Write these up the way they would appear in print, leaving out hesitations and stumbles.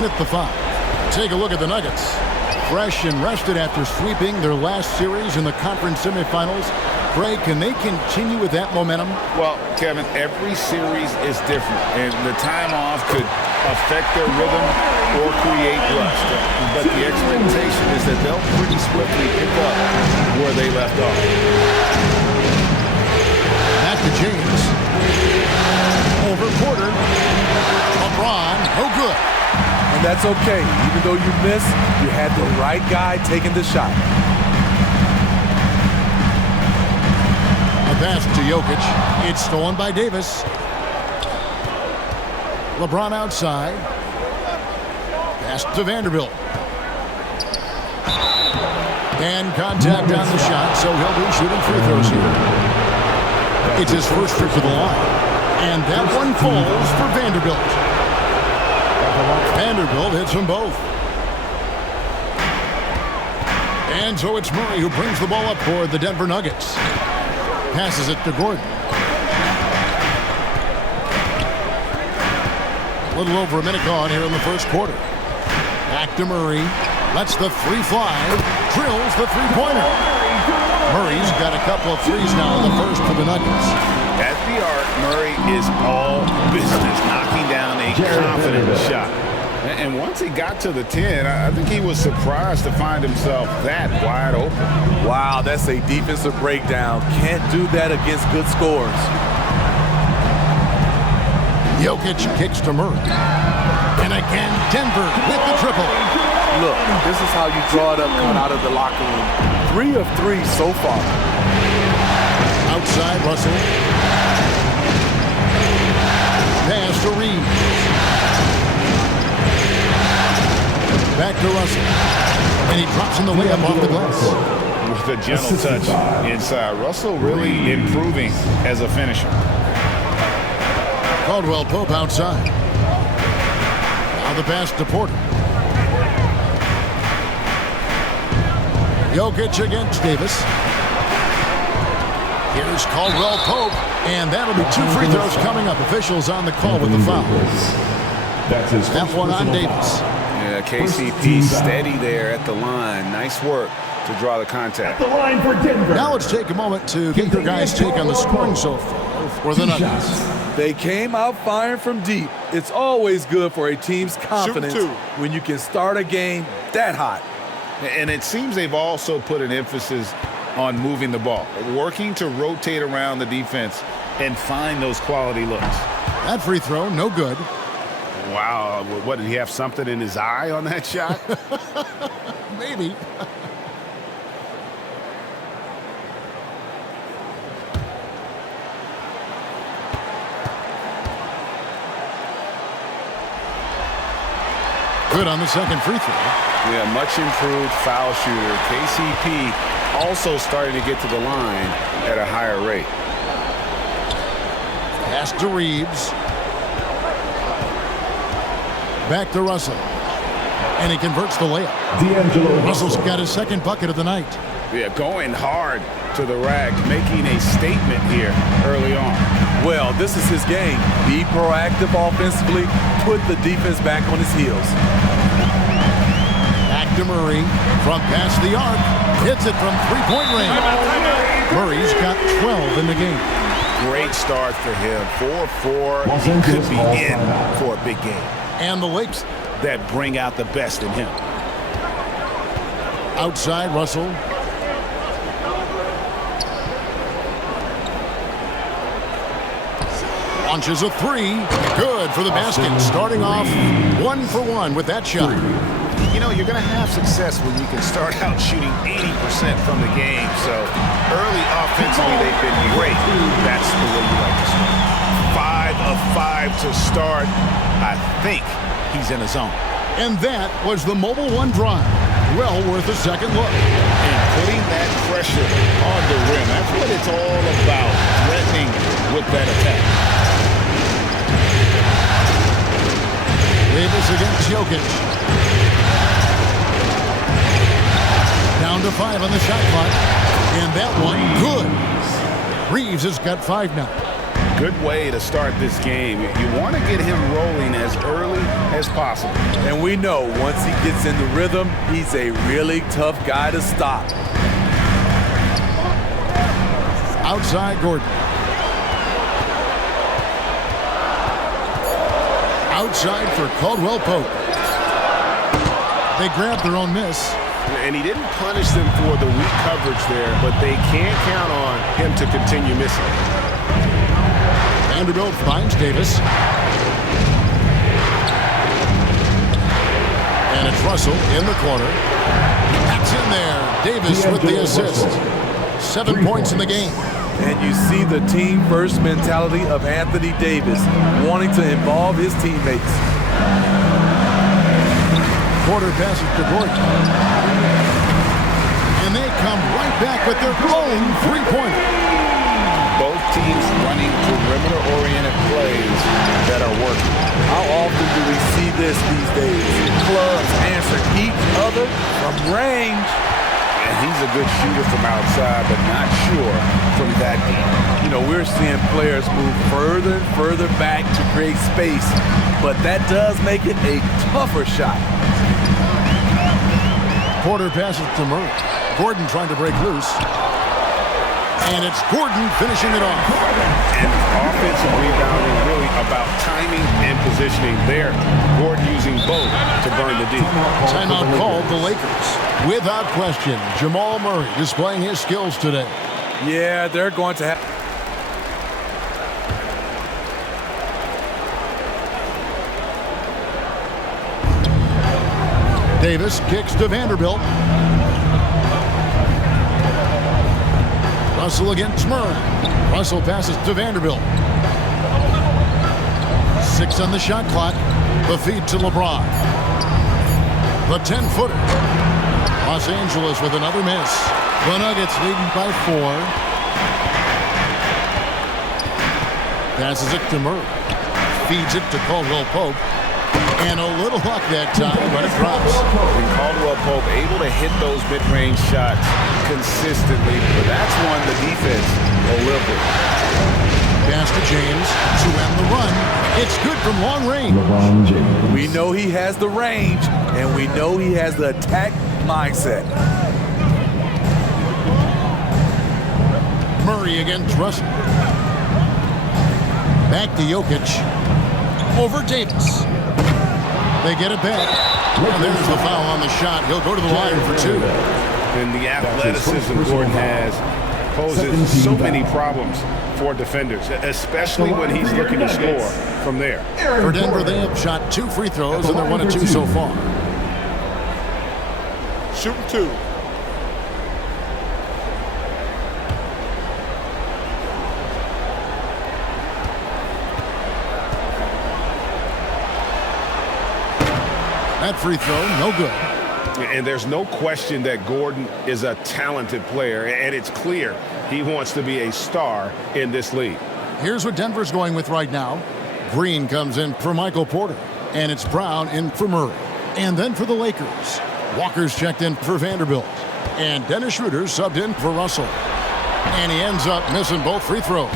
in at the 5. Take a look at the Nuggets. Fresh and rested after sweeping their last series in the conference semifinals. Greg, can they continue with that momentum? Well, Kevin, every series is different, and the time off could affect their rhythm or create rust. But the expectation is that they'll pretty swiftly pick up where they left off. Back to James. Over Porter. LeBron, no good. And that's okay. Even though you missed, you had the right guy taking the shot. A pass to Jokic. It's stolen by Davis. LeBron outside. Pass to Vanderbilt. And contact on the shot, so he'll be shooting free throws here. It's his first trip to the line. And that one falls for Vanderbilt. Vanderbilt hits them both. And so it's Murray who brings the ball up for the Denver Nuggets. Passes it to Gordon. A little over a minute gone here in the first quarter. Back to Murray. Lets the three fly. Drills the three-pointer. Murray's got a couple of threes now in the first for the Nuggets. At the arc, Murray is all business, knocking down a confident shot. And once he got to the 10, I think he was surprised to find himself that wide open. Wow, that's a defensive breakdown. Can't do that against good scores. Jokic kicks to Murray. And again, Denver with the triple. Look, this is how you draw it up coming out of the locker room. 3 of 3 so far. Outside, Russell. Pass to Reeves. Back to Russell. And he drops in the layup off the glass. With a gentle touch inside. Russell really improving as a finisher. Caldwell Pope outside. Now the pass to Porter. Jokic against Davis. Here's Caldwell Pope. And that'll be 2 free throws coming up. Officials on the call with the foul. That one on Davis. Yeah, KCP steady there at the line. Nice work to draw the contact. At the line for Denver. Now let's take a moment to get your guys' take on the scoring so far for the Nuggets. They came out firing from deep. It's always good for a team's confidence when you can start a game that hot. And it seems they've also put an emphasis on moving the ball, working to rotate around the defense and find those quality looks. That free throw, no good. Wow, what, did he have something in his eye on that shot? Maybe. Good on the second free throw. Yeah, much improved foul shooter. KCP also starting to get to the line at a higher rate. Pass to Reeves. Back to Russell. And he converts the layup. Russell's got his second bucket of the night. Yeah, going hard to the rack, making a statement here early on. Well, this is his game. Be proactive offensively, put the defense back on his heels. Back to Murray from past the arc. Hits it from three-point range. Murray's got 12 in the game. Great start for him. 4-4. He could be in for a big game. And the Lakers that bring out the best in him. Outside, Russell. Launches a three. Good for the basket. Starting off 1 for 1 with that shot. You know, you're going to have success when you can start out shooting 80% from the game. So early offensively, they've been great. That's the way you like to start. 5 of 5 to start. I think he's in a zone. And that was the Mobile One drive. Well worth a second look. And putting that pressure on the rim. That's what it's all about. Threatening with that attack. Davis against Jokic. Down to 5 on the shot clock. And that one, good. Reeves has got 5 now. Good way to start this game. You want to get him rolling as early as possible. And we know once he gets in the rhythm, he's a really tough guy to stop. Outside Gordon. Outside for Caldwell Pope. They grabbed their own miss. And he didn't punish them for the weak coverage there, but they can't count on him to continue missing. Vanderbilt finds Davis. And it's Russell in the corner. That's in there. Davis with the assist. 7 points in the game. And you see the team-first mentality of Anthony Davis, wanting to involve his teammates. Porter passes to Gordon. And they come right back with their own three-pointer. Both teams running perimeter-oriented plays that are working. How often do we see this these days? Clubs answer each other from range. And he's a good shooter from outside, but not sure from that deep. You know, we're seeing players move further and further back to create space, but that does make it a tougher shot. Porter passes to Murray. Gordon trying to break loose. And it's Gordon finishing it off. And offensive rebounding really about timing and positioning there. Gordon using both to burn the deep. Timeout called the Lakers. Without question, Jamal Murray displaying his skills today. Yeah, they're going to have... Davis kicks to Vanderbilt. Russell against Murray. Russell passes to Vanderbilt. 6 on the shot clock. The feed to LeBron. The 10-footer. Los Angeles with another miss. The Nuggets leading by 4. Passes it to Murray. Feeds it to Caldwell Pope. And a little luck that time, but it drops. And Caldwell Pope able to hit those mid-range shots consistently, but that's one the defense will live with. Pass to James to end the run. It's good from long range. We know he has the range, and we know he has the attack mindset. Murray against Russell. Back to Jokic. Over Davis. They get it back. And there's the foul on the shot. He'll go to the line for 2. And the athleticism Gordon has poses so many problems for defenders, especially when he's looking to score from there. For Denver, they have shot 2 free throws, and they're 1 of 2 so far. Shooting 2. That free throw, no good. And there's no question that Gordon is a talented player, and it's clear he wants to be a star in this league. Here's what Denver's going with right now. Green comes in for Michael Porter, and it's Brown in for Murray. And then for the Lakers, Walker's checked in for Vanderbilt, and Dennis Schroeder subbed in for Russell. And he ends up missing both free throws.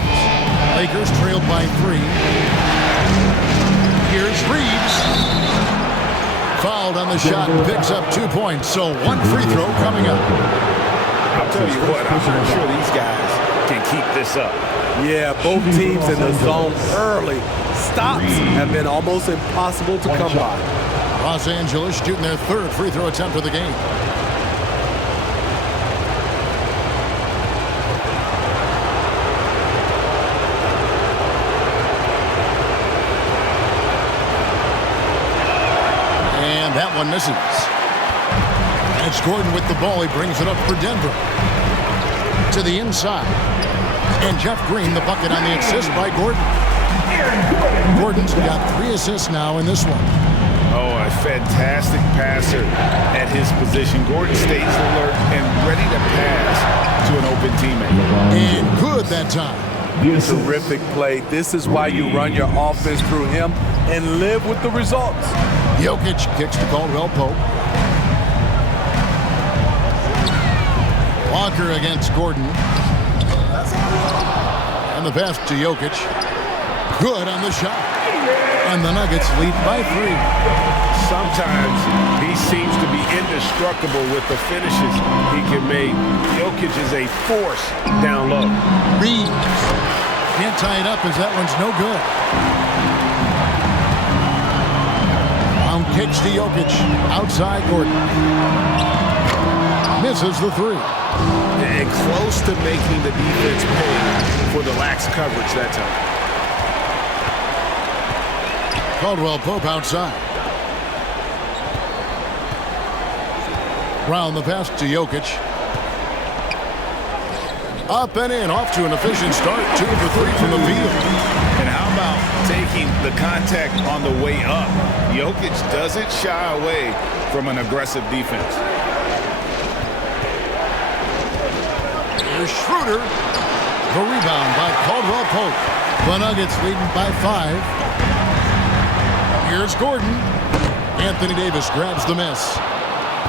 Lakers trailed by 3. Here's Reeves. Fouled on the shot and picks up 2 points. So 1 free throw coming up. I'll tell you what, I'm not sure these guys can keep this up. Yeah, both teams in the zone early. Stops have been almost impossible to come by. Los Angeles shooting their 3rd free throw attempt of the game. That one misses. It's Gordon with the ball. He brings it up for Denver. To the inside. And Jeff Green, the bucket on the assist by Gordon. Gordon's got 3 assists now in this one. Oh, a fantastic passer at his position. Gordon stays alert and ready to pass to an open teammate. And good that time. Terrific play. This is why you run your offense through him and live with the results. Jokic kicks to Caldwell Pope. Walker against Gordon. And the pass to Jokic. Good on the shot. And the Nuggets lead by 3. Sometimes he seems to be indestructible with the finishes he can make. Jokic is a force down low. Reeves can't tie it up as that one's no good. Brown kicks to Jokic. Outside Gordon. Misses the 3. And close to making the defense pay for the lax coverage that time. Caldwell Pope outside. Brown the pass to Jokic. Up and in, off to an efficient start. 2 for 3 from the field. And how about taking the contact on the way up? Jokic doesn't shy away from an aggressive defense. Here's Schroeder. The rebound by Caldwell Pope. The Nuggets leading by 5. Here's Gordon. Anthony Davis grabs the miss.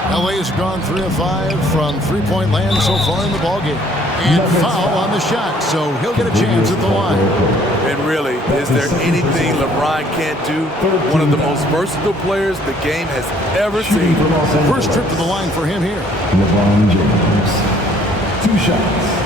LA has gone 3 of 5 from three-point land so far in the ballgame. And foul on the shot, so he'll get a chance at the line. And really, is there anything LeBron can't do? One of the most versatile players the game has ever seen. First trip to the line for him here. LeBron James. 2 shots.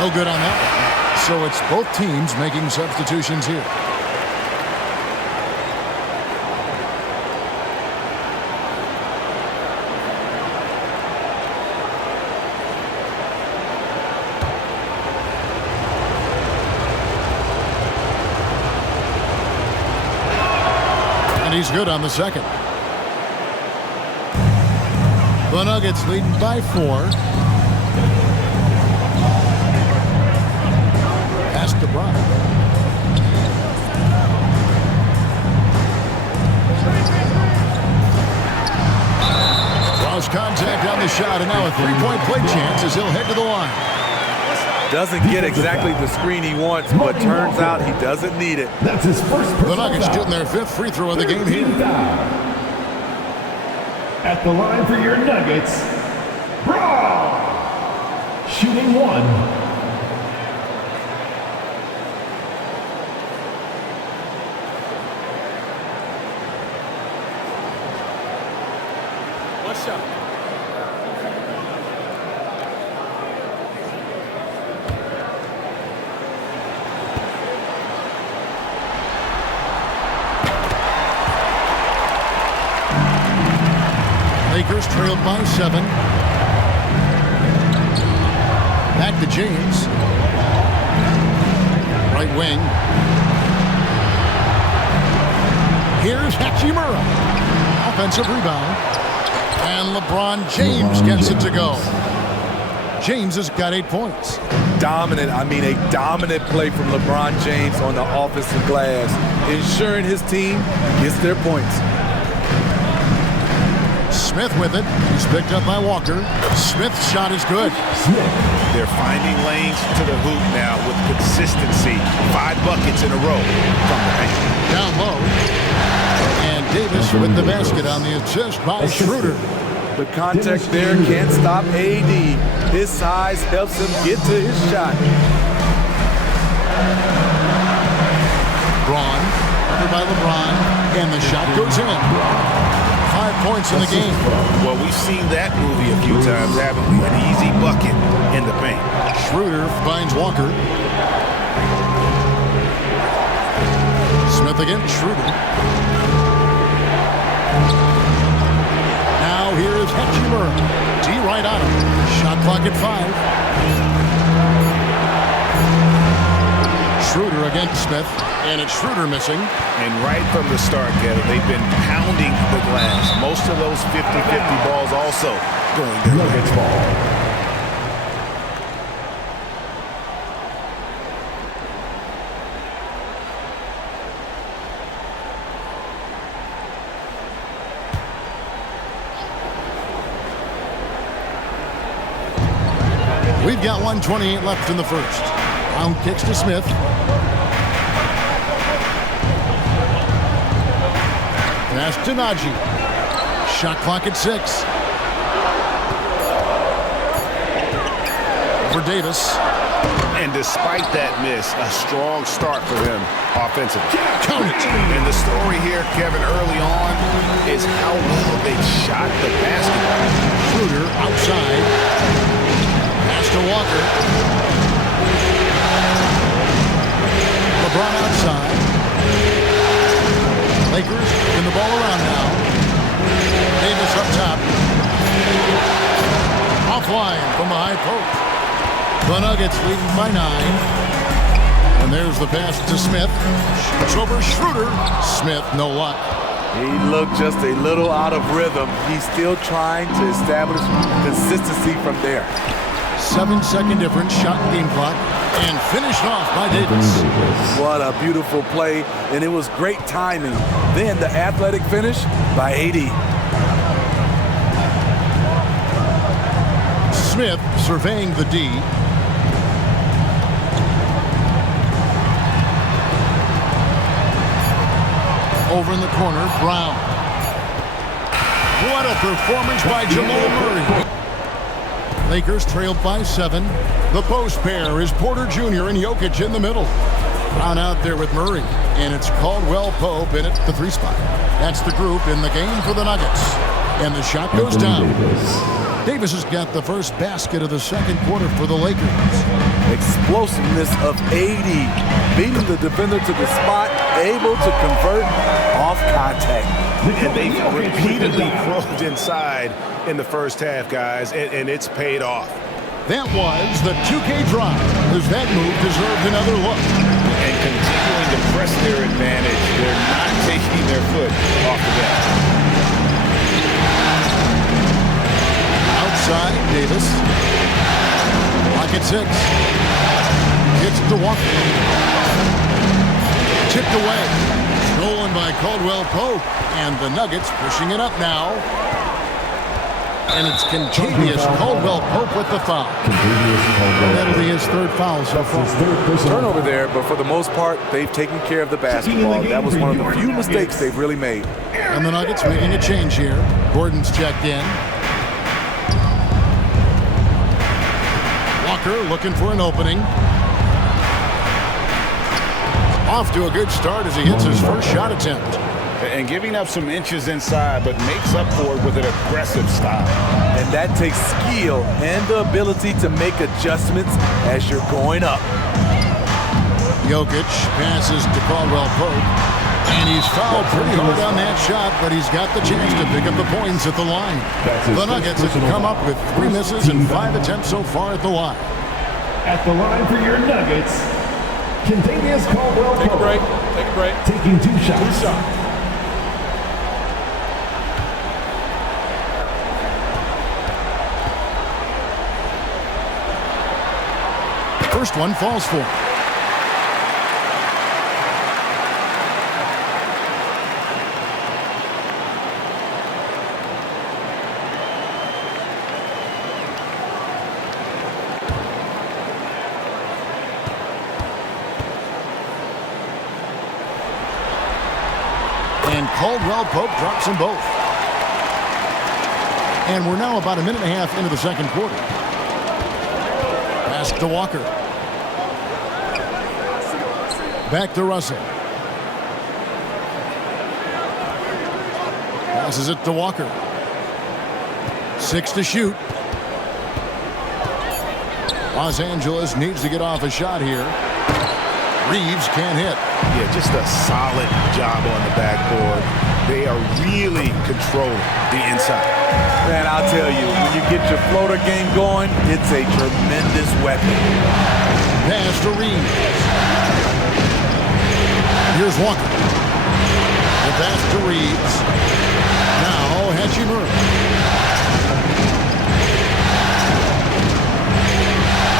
No good on that one. So it's both teams making substitutions here. And he's good on the second. The Nuggets leading by 4. To Brown. Draws contact on the shot, and now a 3-point play chance as he'll head to the line. Doesn't get exactly the screen he wants, but turns out he doesn't need it. That's his first. The Nuggets shooting their 5th free throw of the game here. At the line for your Nuggets, Brown. Shooting 1. Lakers trailed by 7. Back to James. Right wing. Here's Hachimura. Offensive rebound. And LeBron James gets it to go. James has got 8 points. Dominant, a dominant play from LeBron James on the offensive glass, ensuring his team gets their points. Smith with it. He's picked up by Walker. Smith's shot is good. They're finding lanes to the hoop now with consistency. 5 buckets in a row from the paint. Down low. And Davis with the basket on the assist by Schroeder. The contact there can't stop AD. His size helps him get to his shot. Braun, covered by LeBron, and the shot goes in. 5 points in the game. Well, we've seen that movie a few times, haven't we? An easy bucket in the paint. Schroeder finds Walker. Smith again, Schroeder. Now here is Hachimura. D right on him. Shot clock at 5. Schroeder against Smith. And it's Schroeder missing. And right from the start, Kevin, they've been pounding the glass. Most of those 50-50 balls also going their Nuggets ball. We've got 1:28 left in the first. Brown kicks to Smith. Pass to Najee. Shot clock at 6. For Davis. And despite that miss, a strong start for them offensively. Count it. And the story here, Kevin, early on is how well they shot the basketball. Schroeder outside. Pass to Walker. LeBron outside. Lakers in the ball around now. Davis up top. Offline from the high post. The Nuggets leading by 9. And there's the pass to Smith. Shoots over Schroeder. Smith, no luck. He looked just a little out of rhythm. He's still trying to establish consistency from there. 7-second difference, shot game clock, and finished off by Davis. What a beautiful play, and it was great timing. Then the athletic finish by AD. Smith surveying the D. Over in the corner, Brown. What a performance by Jamal Murray. Lakers trailed by 7. The post pair is Porter Jr. and Jokic in the middle. Brown out there with Murray, and it's Caldwell Pope in at the 3 spot. That's the group in the game for the Nuggets. And the shot goes down. Davis has got the first basket of the second quarter for the Lakers. Explosiveness of AD, beating the defender to the spot, able to convert off contact. And they repeatedly probed inside in the first half, guys, and it's paid off. That was the 2K drive, as that move deserved another look. And continuing to press their advantage, they're not taking their foot off the gas. Outside, Davis. Clock at 6. Gets to Walker. Tipped away. Stolen by Caldwell Pope. And the Nuggets pushing it up now. And it's contagious. Caldwell Pope with the foul. That'll be his 3rd foul so far. Turnover there, but for the most part, they've taken care of the basketball. That was one of the few mistakes they've really made. And the Nuggets making a change here. Gordon's checked in. Walker looking for an opening. Off to a good start as he hits his first shot attempt. And giving up some inches inside, but makes up for it with an aggressive style. And that takes skill and the ability to make adjustments as you're going up. Jokic passes to Caldwell Pope. And he's fouled pretty hard on that shot, but he's got the chance to pick up the points at the line. The Nuggets have come up with 3 misses and 5 attempts so far at the line. At the line for your Nuggets, Kentavious Caldwell Pope. Take a break. Take a break. Taking 2 shots. 2 shots. First one falls for him. And Caldwell Pope drops them both. And we're now about a minute and a half into the second quarter. Pass to Walker. Back to Russell. Passes it to Walker. 6 to shoot. Los Angeles needs to get off a shot here. Reeves can't hit. Yeah, just a solid job on the backboard. They are really controlling the inside. Man, I'll tell you, when you get your floater game going, it's a tremendous weapon. Pass to Reeves. Here's Walker. The pass to Reeves. Now Hachimura.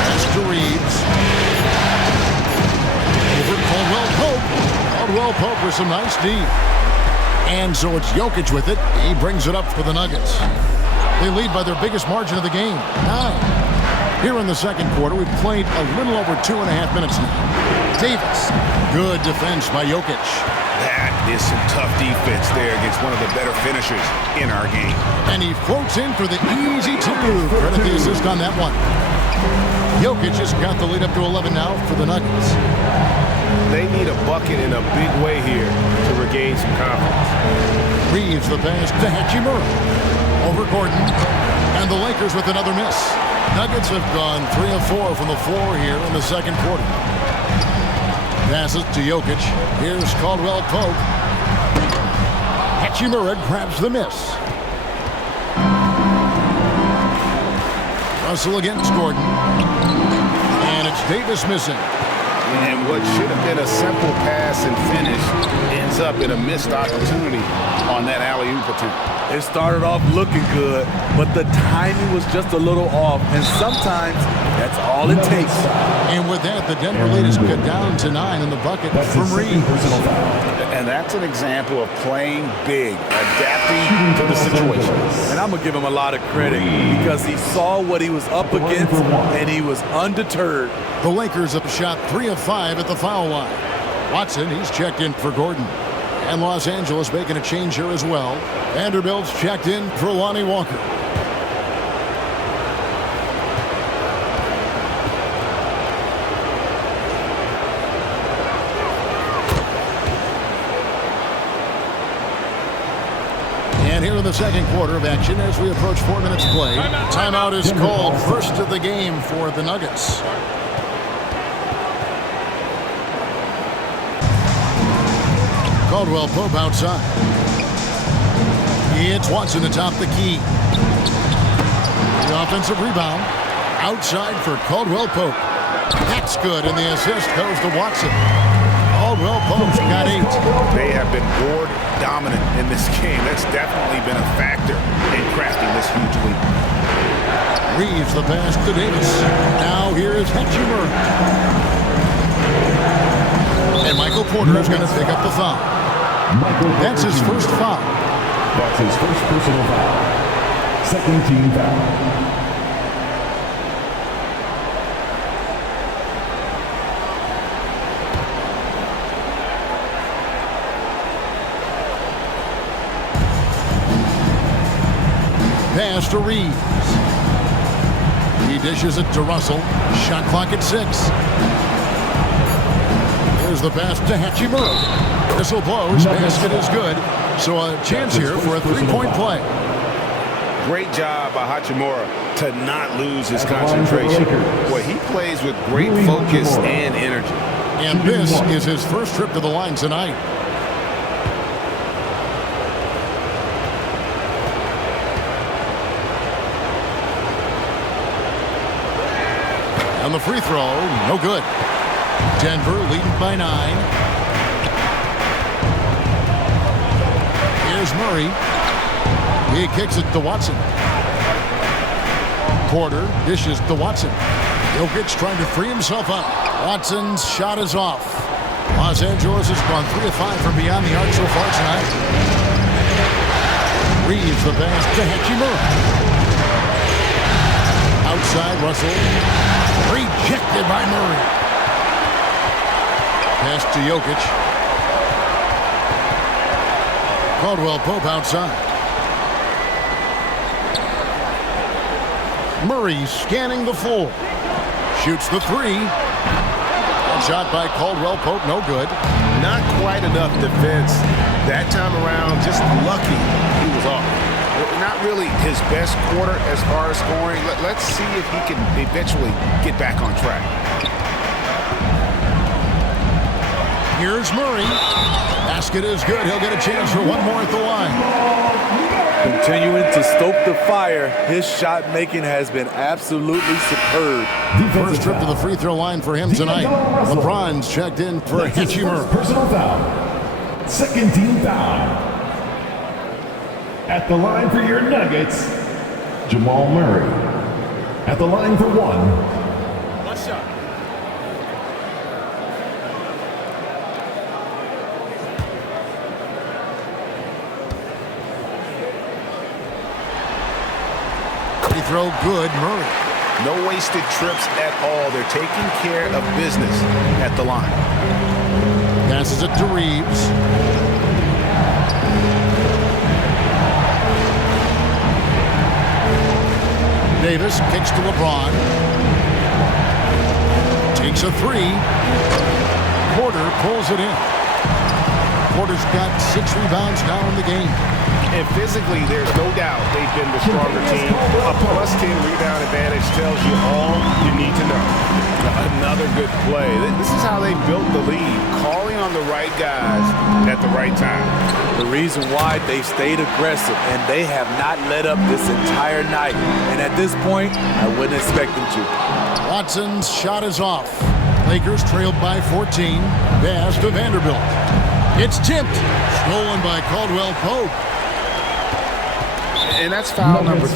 Pass to Reeves. Over Caldwell Pope. Caldwell Pope with some nice D. And so it's Jokic with it. He brings it up for the Nuggets. They lead by their biggest margin of the game, 9. Here in the second quarter, we've played a little over 2.5 minutes now. Davis. Good defense by Jokic. That is some tough defense there against one of the better finishers in our game. And he floats in for the easy two. Credit the assist on that one. Jokic has got the lead up to 11 now for the Nuggets. They need a bucket in a big way here to regain some confidence. Reeves the pass to Hachimura. Over Gordon. And the Lakers with another miss. Nuggets have gone 3 of 4 from the floor here in the second quarter. Passes to Jokic. Here's Caldwell Pope. Hachimura grabs the miss. Russell against Gordon. And it's Davis missing. And what should have been a simple pass and finish ends up in a missed opportunity on that alley-oop attempt. It started off looking good, but the timing was just a little off, and sometimes that's all it takes. And with that, the Denver lead is cut down to 9 in the bucket from Reeves. And that's an example of playing big, adapting to the situation. And I'm going to give him a lot of credit because he saw what he was up against, and he was undeterred. The Lakers have shot 3 of 5 at the foul line. Watson, he's checked in for Gordon. And Los Angeles making a change here as well. Vanderbilt's checked in for Lonnie Walker. And here in the second quarter of action as we approach 4 minutes play. Timeout is called, first of the game for the Nuggets. Caldwell Pope outside. It's Watson atop the key. The offensive rebound. Outside for Caldwell Pope. That's good, and the assist goes to Watson. Caldwell Pope's got 8. They have been board dominant in this game. That's definitely been a factor in crafting this huge lead. Reeves the pass to Davis. Now here is Hachimura. And Michael Porter is going to pick up the foul. That's his first foul. That's his first personal foul. Second team foul. Pass to Reeves. He dishes it to Russell. Shot clock at 6. Here's the pass to Hachimura. Whistle blows. Basket is good. So a chance here for a 3-point play. Great job by Hachimura to not lose his concentration. Boy, he plays with great focus and energy. And this is his first trip to the line tonight. On the free throw, no good. Denver leading by 9. Here's Murray. He kicks it to Watson. Porter dishes to Watson. Jokic trying to free himself up. Watson's shot is off. Los Angeles has gone 3 of 5 from beyond the arc so far tonight. Reeves the pass to Hachimura. Outside Russell. Rejected by Murray. Pass to Jokic. Caldwell Pope outside. Murray scanning the floor. Shoots the 3. That shot by Caldwell Pope, no good. Not quite enough defense that time around. Just lucky he was off. Not really his best quarter as far as scoring. Let's see if he can eventually get back on track. Here's Murray. Basket is good. He'll get a chance for one more at the line. Continuing to stoke the fire, his shot making has been absolutely superb. First trip to the free throw line for him tonight. LeBron's checked in for Hachimura. Personal foul. Second team foul. At the line for your Nuggets, Jamal Murray. At the line for 1. Let's shot. Free throw good, Murray. No wasted trips at all. They're taking care of business at the line. Passes it to Reeves. Davis kicks to LeBron. Takes a three. Porter pulls it in. Porter's got 6 rebounds now in the game. And physically, there's no doubt they've been the stronger team. A +10 rebound advantage tells you all you need to know. Another good play. This is how they built the lead, calling on the right guys at the right time. The reason why they stayed aggressive, and they have not let up this entire night. And at this point, I wouldn't expect them to. Watson's shot is off. Lakers trailed by 14. Pass to Vanderbilt. It's tipped. Stolen by Caldwell Pope. And that's foul number 2.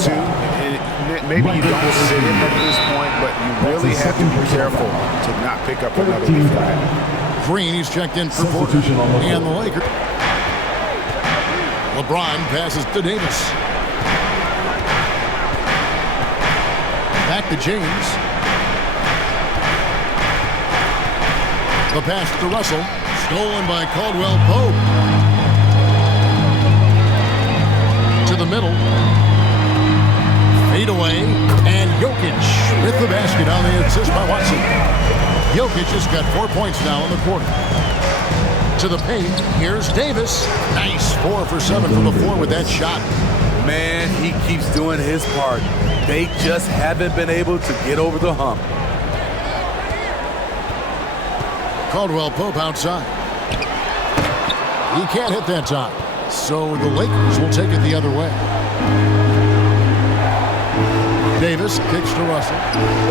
Maybe you don't sit him at this point, but you really have to be careful to not pick up another flag. Green, he's checked in for Porter. And the Lakers. LeBron passes to Davis. Back to James. The pass to Russell. Stolen by Caldwell Pope. To the middle. Fade away. And Jokic with the basket on the assist by Watson. Jokic has got 4 points now in the quarter. To the paint. Here's Davis. Nice. 4 for 7 from the floor with that shot. Man, he keeps doing his part. They just haven't been able to get over the hump. Caldwell Pope outside. He can't hit that time. So the Lakers will take it the other way. Davis kicks to Russell.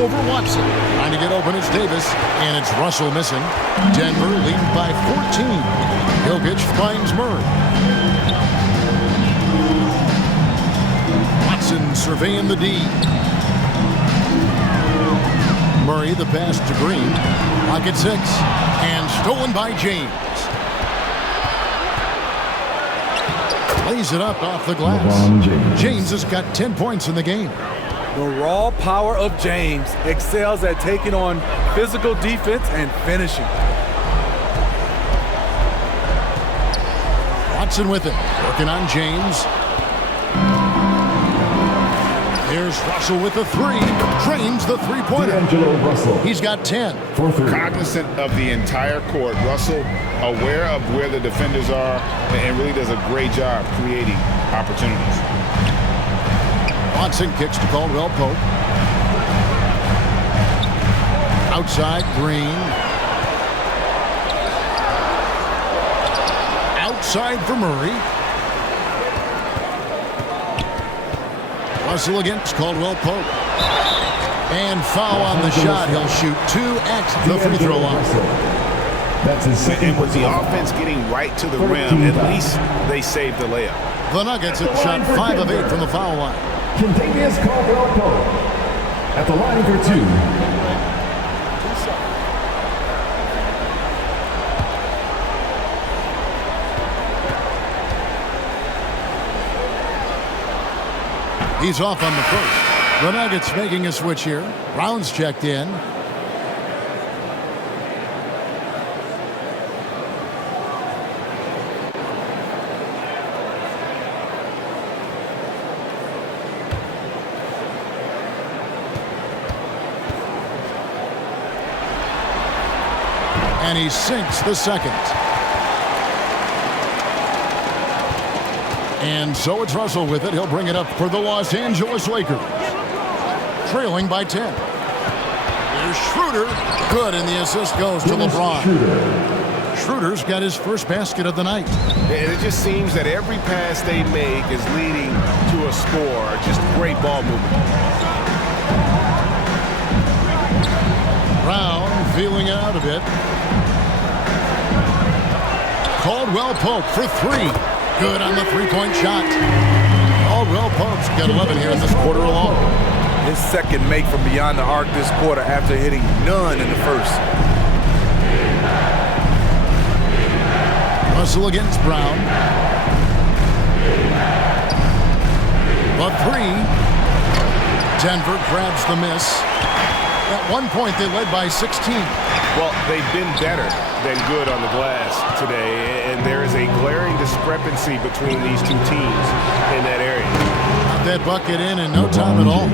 Over Watson. Trying to get open, it's Davis. And it's Russell missing. Denver leading by 14. Jokic finds Murray. Watson surveying the D. Murray the pass to Green. Lock at 6. And stolen by James. Lays it up off the glass. James has got 10 points in the game. The raw power of James excels at taking on physical defense and finishing. Watson with it. Working on James. Here's Russell with the 3. Drains the three-pointer. He's got 10. Cognizant of the entire court. Russell aware of where the defenders are and really does a great job creating opportunities. Watson kicks to Caldwell Pope. Outside, Green. Outside for Murray. Russell against Caldwell Pope. And foul on the shot. He'll shoot 2 at the free throw line. That's his second. And with the offense getting right to the rim, at least they saved the layup. The Nuggets have shot 5 of 8 from the foul line. Contagious Caldwell Pope at the line for 2. He's off on the first. The Nuggets making a switch here. Brown's checked in. And he sinks the second. And so it's Russell with it. He'll bring it up for the Los Angeles Lakers. Trailing by 10. Here's Schroeder. Good, and the assist goes to LeBron. Schroeder's got his first basket of the night. And it just seems that every pass they make is leading to a score. Just great ball movement. Brown feeling it out a bit. Caldwell Pope for 3. Good on the three-point shot. Caldwell Pope's got 11 here in this quarter alone. His second make from beyond the arc this quarter after hitting none in the first. Russell against Brown. The 3. Denver grabs the miss. At one point, they led by 16. Well, they've been better than good on the glass today, and there is a glaring discrepancy between these two teams in that area. that bucket in no time at all.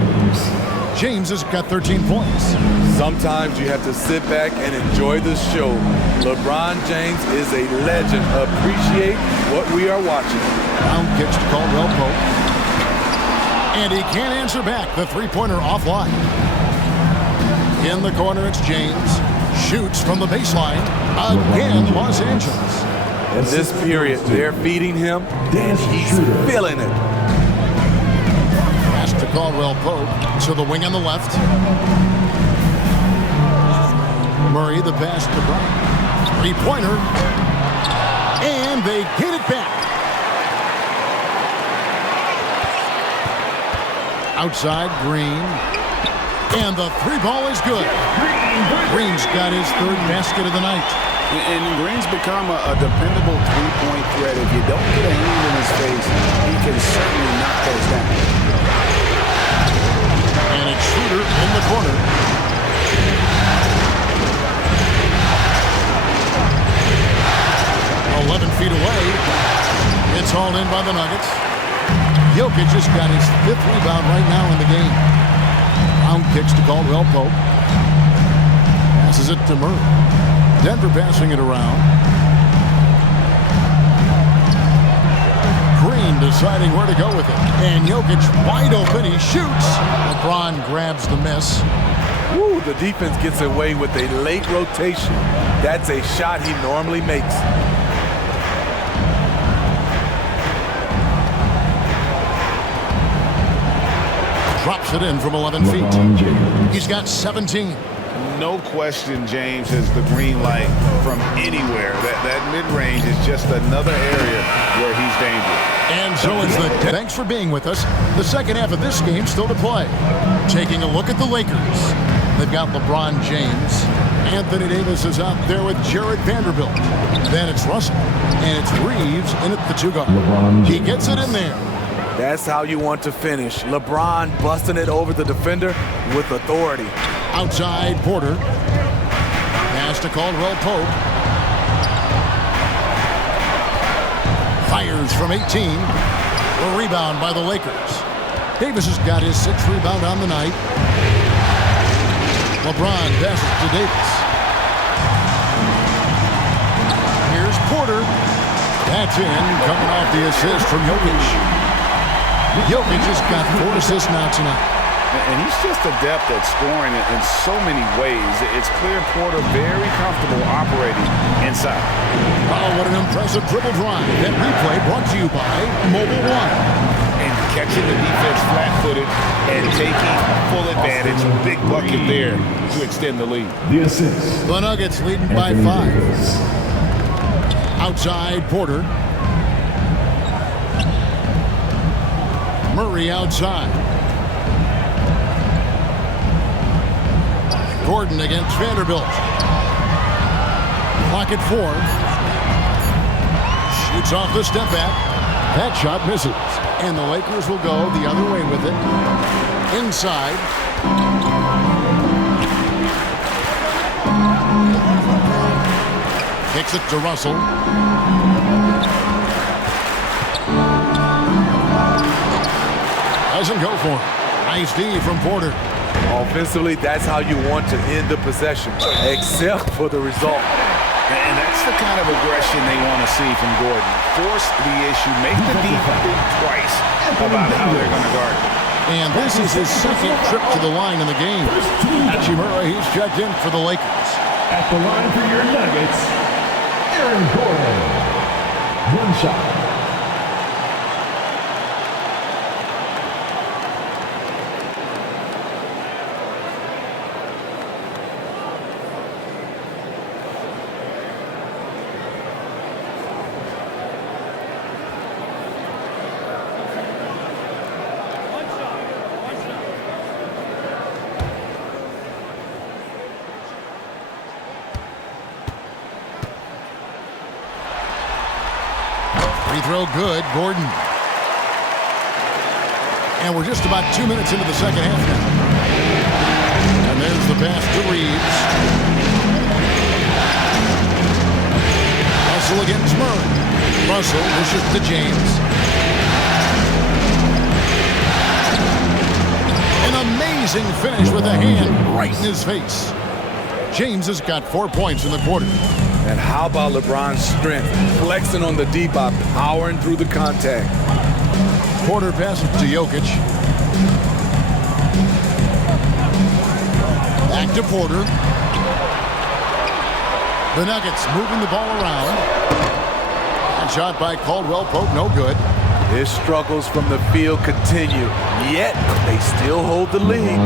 James has got 13 points. Sometimes you have to sit back and enjoy the show. LeBron James is a legend. Appreciate what we are watching. Down kicks to Caldwell Pope. And he can't answer back. The three-pointer offline. In the corner, it's James. Shoots from the baseline. Again, Los Angeles. In this period, they're feeding him, and he's feeling it. Pass to Caldwell Pope. To the wing on the left. Murray, the pass to Brown. Three-pointer. And they get it back. Outside, Green. And the three ball is good. Green's got his third basket of the night. And Green's become a dependable three-point threat. If you don't get a hand in his face, he can certainly knock those down. And it's Schroeder in the corner. Feet away. It's hauled in by the Nuggets. Jokic just got his fifth rebound right now in the game. Brown kicks to Caldwell Pope. Passes it to Murray. Denver passing it around. Green deciding where to go with it. And Jokic wide open. He shoots. LeBron grabs the miss. Woo, the defense gets away with a late rotation. That's a shot he normally makes. Drops it in from 11 feet. He's got 17. No question, James has the green light from anywhere. That mid-range is just another area where he's dangerous. And so is the... Thanks for being with us. The second half of this game still to play. Taking a look at the Lakers. They've got LeBron James. Anthony Davis is out there with Jared Vanderbilt. Then it's Russell. And it's Reeves in at the two guard. He gets it in there. That's how you want to finish. LeBron busting it over the defender with authority. Outside, Porter. Pass to Caldwell Pope. Fires from 18. A rebound by the Lakers. Davis has got his sixth rebound on the night. LeBron passes to Davis. Here's Porter. That's in, coming off the assist from Jokic. Jokic just got 4 assists now tonight. And he's just adept at scoring in so many ways. It's clear Porter very comfortable operating inside. Oh, what an impressive dribble drive. That replay brought to you by Mobile One. And catching the defense flat-footed and taking full advantage. Big bucket there to extend the lead. The assist. The Nuggets leading by 5. Outside, Porter. Murray outside. Gordon against Vanderbilt. Clock at 4. Shoots off the step back. That shot misses. And the Lakers will go the other way with it. Inside. Kicks it to Russell. Doesn't go for it. Nice D from Porter. Offensively, that's how you want to end the possession, except for the result. And that's the kind of aggression they want to see from Gordon. Force the issue, make the defense think twice about how they're going to guard it. And this is his second trip to the line in the game. Hachimura, he's checked in for the Lakers. At the line for your Nuggets, Aaron Gordon. One shot. Free throw good, Gordon. And we're just about 2 minutes into the second half now. And there's the pass to Reeves. Russell against Murray. Russell pushes to James. Amazing finish with a hand right in his face. James has got 4 points in the quarter. And how about LeBron's strength, flexing on the deep by powering through the contact. Porter passes to Jokic. Back to Porter. The Nuggets moving the ball around. And shot by Caldwell Pope, no good. His struggles from the field continue, yet they still hold the lead.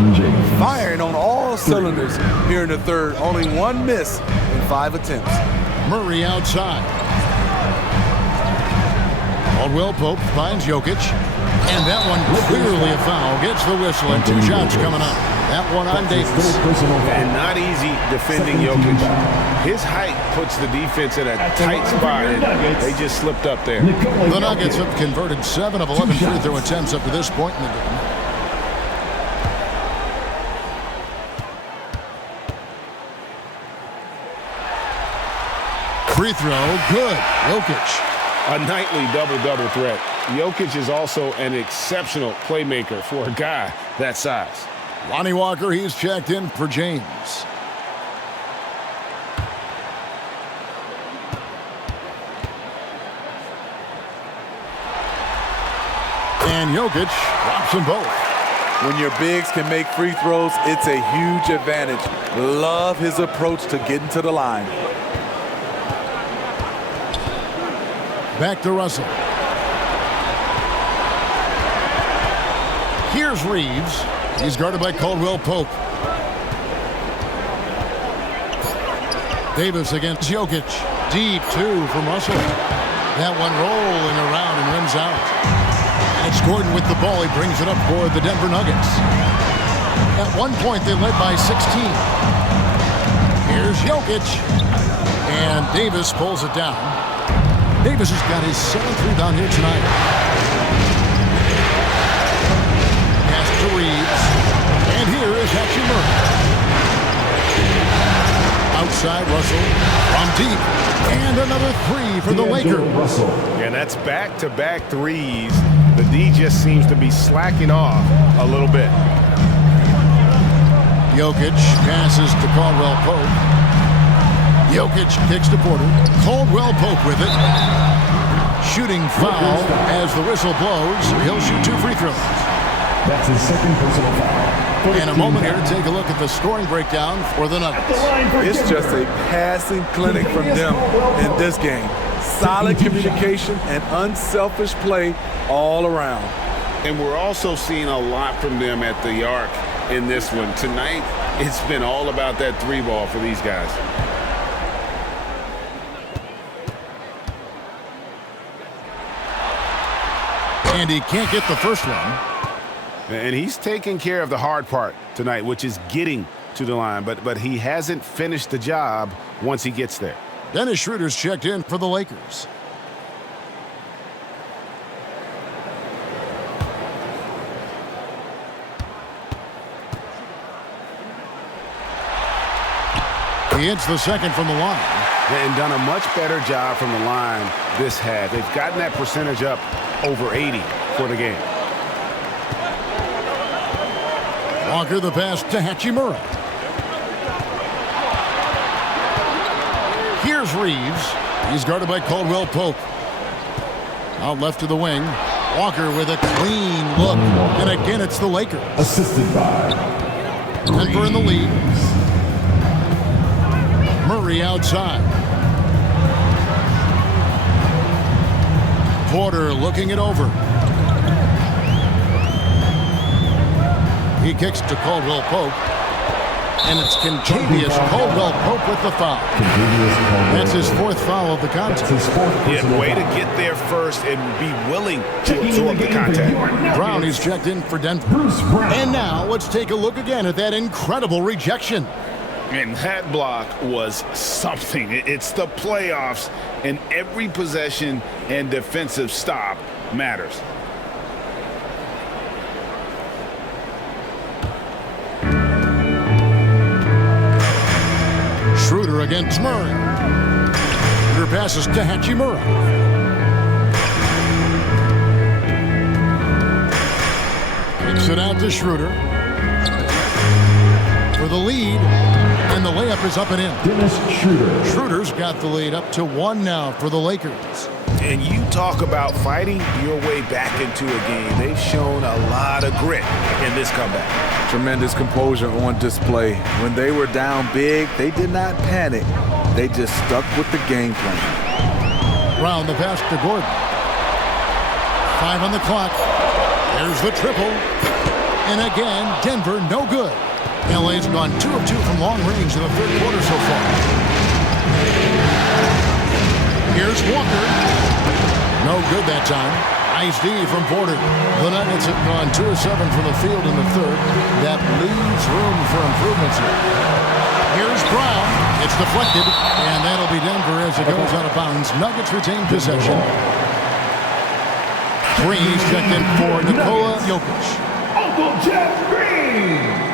Firing on all cylinders here in the third. Only one miss in 5 attempts. Murray outside. Caldwell Pope finds Jokic. And that one clearly a foul. Gets the whistle and 2 shots coming up. That one on Davis. And not easy defending Jokic. His height puts the defense in a tight spot, and they just slipped up there. The Nuggets have converted 7 of 11 free throw attempts up to this point in the game. Free throw, good. Jokic. A nightly double-double threat. Jokic is also an exceptional playmaker for a guy that size. Lonnie Walker, he's checked in for James. And Jokic drops them both. When your bigs can make free throws, it's a huge advantage. Love his approach to getting to the line. Back to Russell. Here's Reeves. He's guarded by Caldwell Pope. Davis against Jokic. Deep 2 from Russell. That one rolling around and rims out. And it's Gordon with the ball. He brings it up for the Denver Nuggets. At one point, they led by 16. Here's Jokic. And Davis pulls it down. Davis has got his 7th rebound here tonight. Pass to Reeves. And here is Hachimura. Outside Russell from deep. And another 3 for the Lakers. And that's back-to-back threes. The D just seems to be slacking off a little bit. Jokic passes to Caldwell Pope. Jokic kicks to Porter. Caldwell Pope with it. Shooting foul as the whistle blows. He'll shoot 2 free throws. That's his second personal foul. In a moment here, take a look at the scoring breakdown for the Nuggets. It's just a passing clinic from them in this game. Solid communication and unselfish play all around. And we're also seeing a lot from them at the arc in this one. Tonight, it's been all about that 3 ball for these guys. And he can't get the first one. And he's taking care of the hard part tonight, which is getting to the line. But he hasn't finished the job once he gets there. Dennis Schroeder's checked in for the Lakers. He hits the second from the line. And done a much better job from the line this half. They've gotten that percentage up over 80 for the game. Walker the pass to Hachimura. Here's Reeves. He's guarded by Caldwell Pope. Out left to the wing. Walker with a clean look. And again, it's the Lakers. Assisted by Denver in the lead. Murray outside. Porter looking it over. He kicks to Caldwell Pope. And it's contagious. Caldwell Pope with the foul. That's his 4th foul of the contest. Yeah, way to get there first and be willing to absorb the contact. Brown is checked in for Denver. And now let's take a look again at that incredible rejection. And that block was something. It's the playoffs, and every possession and defensive stop matters. Schroeder against Murray. Schroeder passes to Hachimura. Kicks it out to Schroeder. the lead, and the layup is up and in. Dennis Schroeder. Schroeder's got the lead up to 1 now for the Lakers. And you talk about fighting your way back into a game. They've shown a lot of grit in this comeback. Tremendous composure on display. When they were down big, they did not panic. They just stuck with the game plan. Brown the pass to Gordon. 5 on the clock. There's the triple. And again, Denver no good. LA's gone 2 of 2 from long range in the third quarter so far. Here's Walker. No good that time. Nice D from Porter. The Nuggets have gone 2 of 7 from the field in the third. That leaves room for improvements here. Here's Brown. It's deflected, and that'll be Denver as it goes out of bounds. Nuggets retain possession. Green's checked in for Nikola Jokic. Uncle Jeff Green.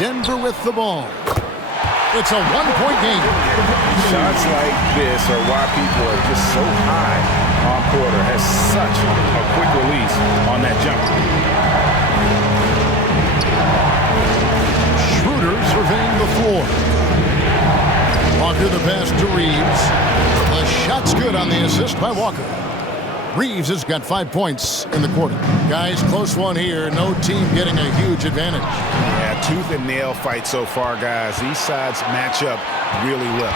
Denver with the ball. It's a one-point game. Shots like this are why people are just so high on Porter. Has such a quick release on that jumper. Schroeder surveying the floor. Walker the pass to Reeves. The shot's good on the assist by Walker. Reeves has got 5 points in the quarter. Guys, close one here. No team getting a huge advantage. Yeah, tooth and nail fight so far, guys. These sides match up really well.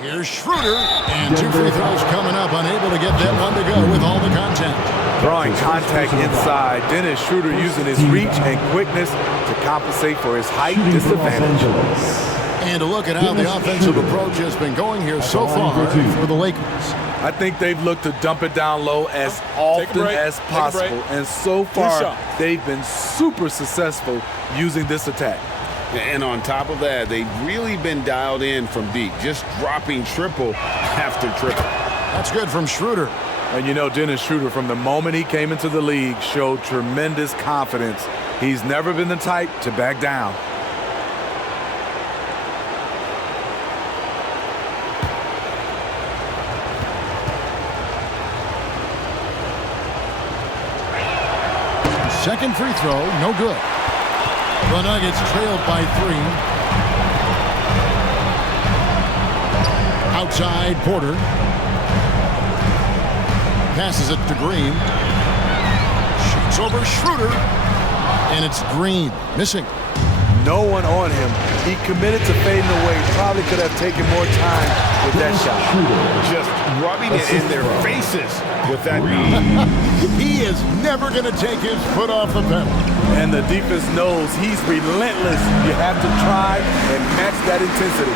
Here's Schroeder, and 2 free throws coming up. Unable to get that one to go with all the contact. Drawing contact inside. Dennis Schroeder using his reach and quickness to compensate for his height disadvantage. And a look at how the offensive approach has been going here so far for the Lakers. I think they've looked to dump it down low as often as possible. And so far, they've been super successful using this attack. And on top of that, they've really been dialed in from deep, just dropping triple after triple. That's good from Schroeder. And you know, Dennis Schroeder, from the moment he came into the league, showed tremendous confidence. He's never been the type to back down. Second free throw, no good. The Nuggets trailed by 3. Outside, Porter. Passes it to Green. Shoots over Schroeder. And it's Green, missing. No one on him. He committed to fading away. Probably could have taken more time with that shot. Just rubbing it in their faces with that. He is never going to take his foot off the pedal. And the defense knows he's relentless. You have to try and match that intensity.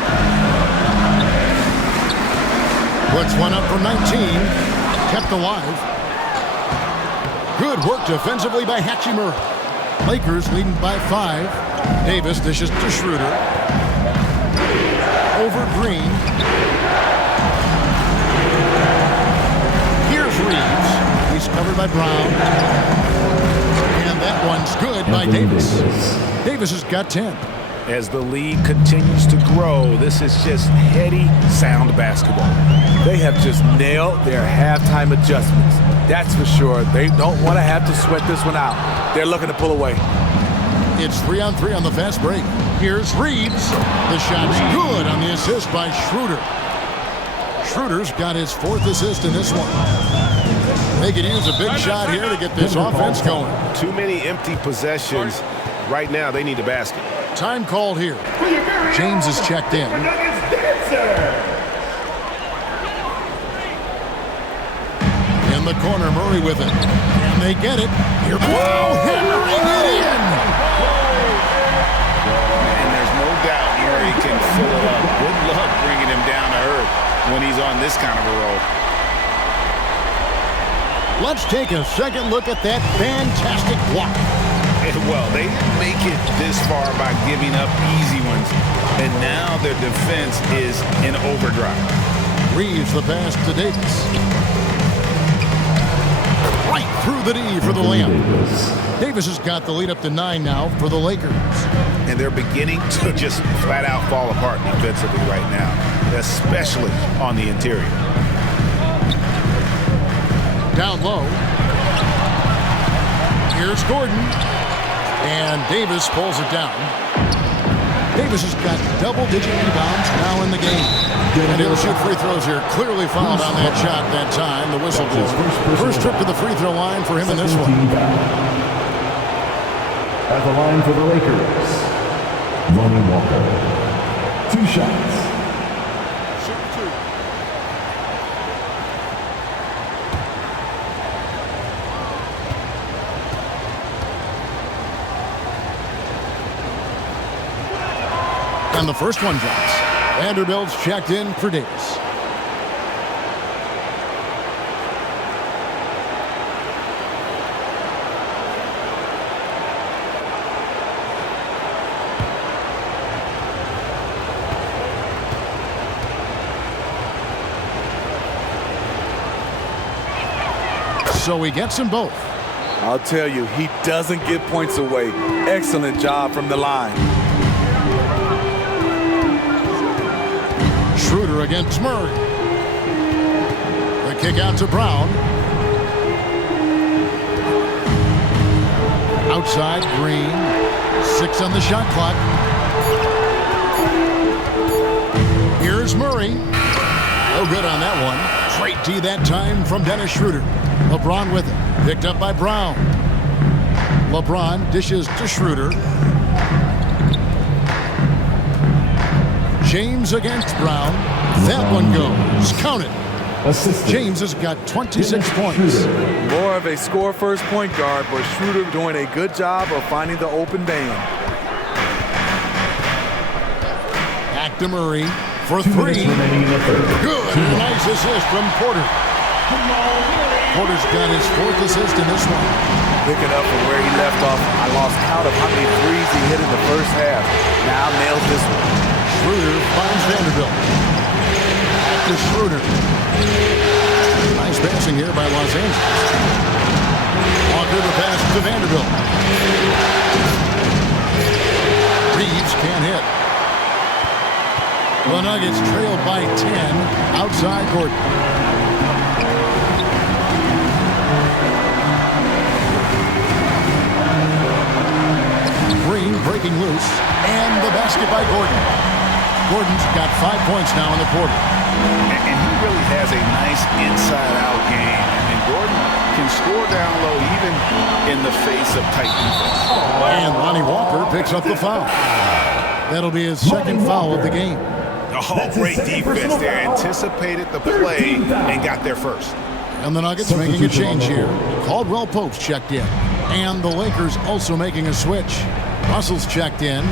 Puts one up from 19. Kept alive. Good work defensively by Hachimura. Lakers leading by 5. Davis dishes to Schroeder. Over Green. Here's Reeves. He's covered by Brown. And that one's good by Davis. Davis has got 10. As the lead continues to grow, this is just heady, sound basketball. They have just nailed their halftime adjustments. That's for sure. They don't want to have to sweat this one out. They're looking to pull away. It's 3-on-3 on the fast break. Here's Reeves. The shot's good on the assist by Schroeder. Schroeder's got his 4th assist in this one. They could use a big shot here to get this offense going. Too many empty possessions. Right now, they need a basket. Time called here. James is checked in. In the corner, Murray with it. And they get it. Here, whoa, hammering it in. And there's no doubt Murray can fill it up. Good luck bringing him down to earth when he's on this kind of a roll. Let's take a second look at that fantastic block. Well, they didn't make it this far by giving up easy ones, and now their defense is in overdrive. Reeves the pass to Davis. Right through the D for the layup. Davis has got the lead up to 9 now for the Lakers. And they're beginning to just flat out fall apart defensively right now, especially on the interior. Down low. Here's Gordon. And Davis pulls it down. Davis has got double-digit rebounds now in the game. And he'll shoot free throws here. Clearly fouled on that shot that time. The whistle blew. First trip to the free throw line for him in this one. At the line for the Lakers, Lonnie Walker. 2 shots. And the first one drops. Vanderbilt's checked in for Davis. So he gets them both. I'll tell you, he doesn't give points away. Excellent job from the line. Schroeder against Murray. The kick out to Brown. Outside, Green. 6 on the shot clock. Here's Murray. No good on that one. Great D that time from Dennis Schroeder. LeBron with it. Picked up by Brown. LeBron dishes to Schroeder. James against Brown. That one goes. Count it. James has got 26 points. More of a score-first point guard, but Schroeder doing a good job of finding the open man. Back to Murray for 3. Good. Nice assist from Porter. Porter's got his 4th assist in this one. Picking up from where he left off. I lost count of how many threes he hit in the first half. Now nails this one. Schroeder finds Vanderbilt. Back to Schroeder. Nice passing here by Los Angeles. Walker the pass to Vanderbilt. Reeves can't hit. The Nuggets trailed by 10 outside Gordon. Green breaking loose, and the basket by Gordon. Gordon's got 5 points now in the quarter. And he really has a nice inside-out game. And Gordon can score down low even in the face of tight defense. And Lonnie Walker picks up the foul. That'll be his 2nd foul of the game. Oh, great defense there. Anticipated the play and got there first. And the Nuggets making a change here. Caldwell Pope's checked in. And the Lakers also making a switch. Russell's checked in.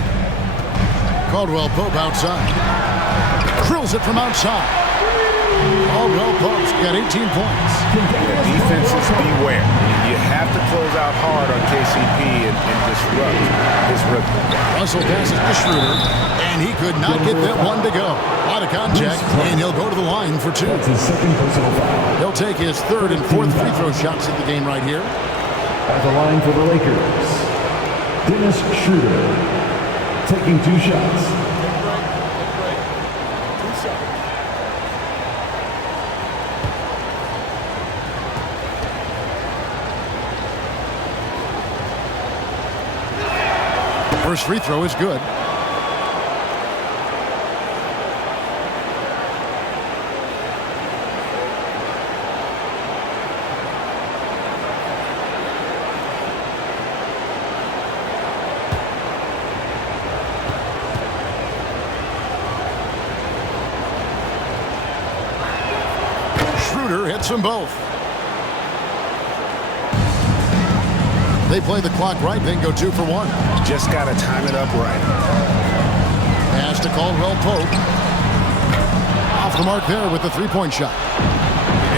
Caldwell Pope outside. Drills it from outside. Caldwell Pope's got 18 points. The defenses beware. You have to close out hard on KCP and disrupt his rhythm. Russell passes to Schroeder, and he could not get that one to go. A lot of contact, and he'll go to the line for 2. That's his 2nd personal foul. He'll take his 3rd and 4th free throw shots of the game right here. At the line for the Lakers, Dennis Schroeder taking 2 shots. First free throw is good. Schroeder hits them both. They play the clock right, then go 2 for 1. Just got to time it up right. Pass to Caldwell Pope. Off the mark there with the 3-point shot.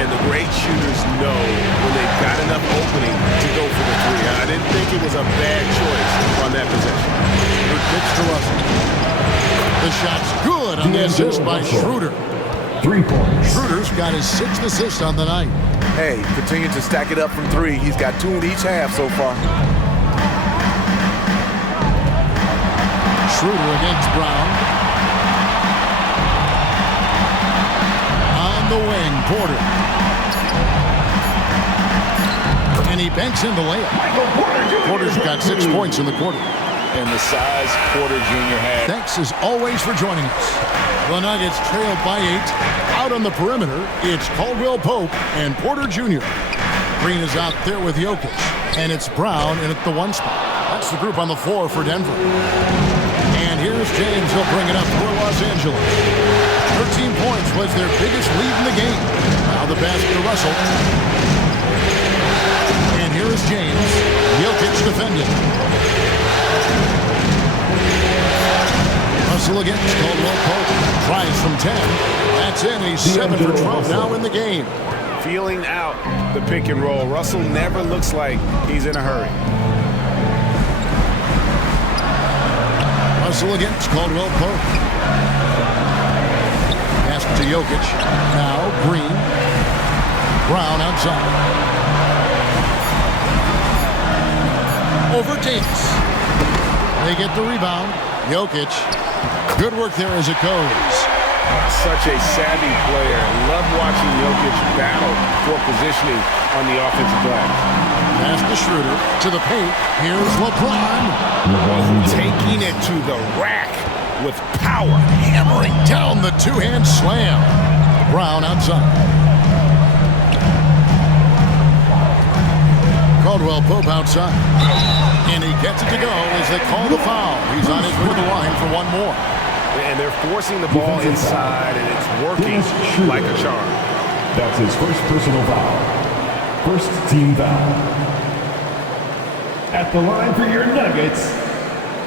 And the great shooters know when they've got enough opening to go for the 3. I didn't think it was a bad choice on that possession. Good pitch to Russell. The shot's good on the assist by Schroeder. 3 points. Schroeder's got his 6th assist on the night. Hey, continue to stack it up from 3. He's got 2 in each half so far. Schroeder against Brown. On the wing, Porter. And he banks in the layup. Porter's got 6 points in the quarter. And the size Porter Jr. had. Thanks as always for joining us. The Nuggets trail by 8. Out on the perimeter, it's Caldwell Pope and Porter Jr. Green is out there with Jokic. And it's Brown in at the 1 spot. That's the group on the floor for Denver. And here's James. He'll bring it up for Los Angeles. 13 points was their biggest lead in the game. Now the pass to Russell. And here is James. Jokic defending. Russell against Caldwell Pope. Tries from 10. That's in. He's 7 for 12 now in the game. Feeling out the pick and roll. Russell never looks like he's in a hurry. Russell against Caldwell Pope. Pass to Jokic. Now Green. Brown outside. Over Davis. They get the rebound. Jokic. Good work there as it goes. Such a savvy player. Love watching Jokic battle for positioning on the offensive glass. Pass to Schroeder. To the paint. Here's LeBron. Taking it to the rack with power. Hammering down the 2-hand slam. Brown outside. Caldwell Pope outside. And he gets it to go as they call the foul. He's on his way to the line for 1 more. And they're forcing the ball inside, and it's working like a charm. That's his first personal foul. First team foul. At the line for your Nuggets,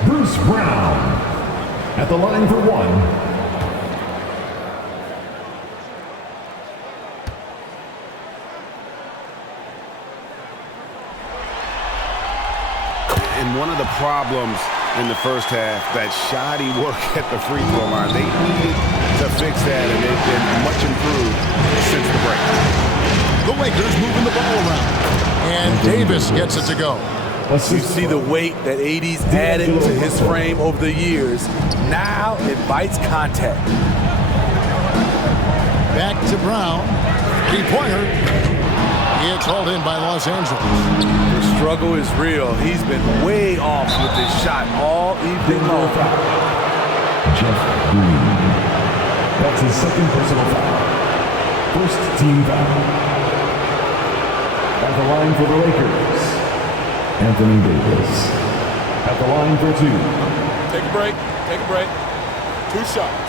Bruce Brown. At the line for 1. And one of the problems in the first half, that shoddy work at the free throw line. They needed to fix that, and they've been much improved since the break. The Lakers moving the ball around. And Davis gets it to go. You see the weight that AD's added to his frame over the years. Now it bites contact. Back to Brown. 3-pointer. It's hauled in by Los Angeles. The struggle is real. He's been way off with his shot all evening long. Jeff Green. That's his second personal foul. First team foul. At the line for the Lakers, Anthony Davis. At the line for 2. Take a break. Take a break. 2 shots.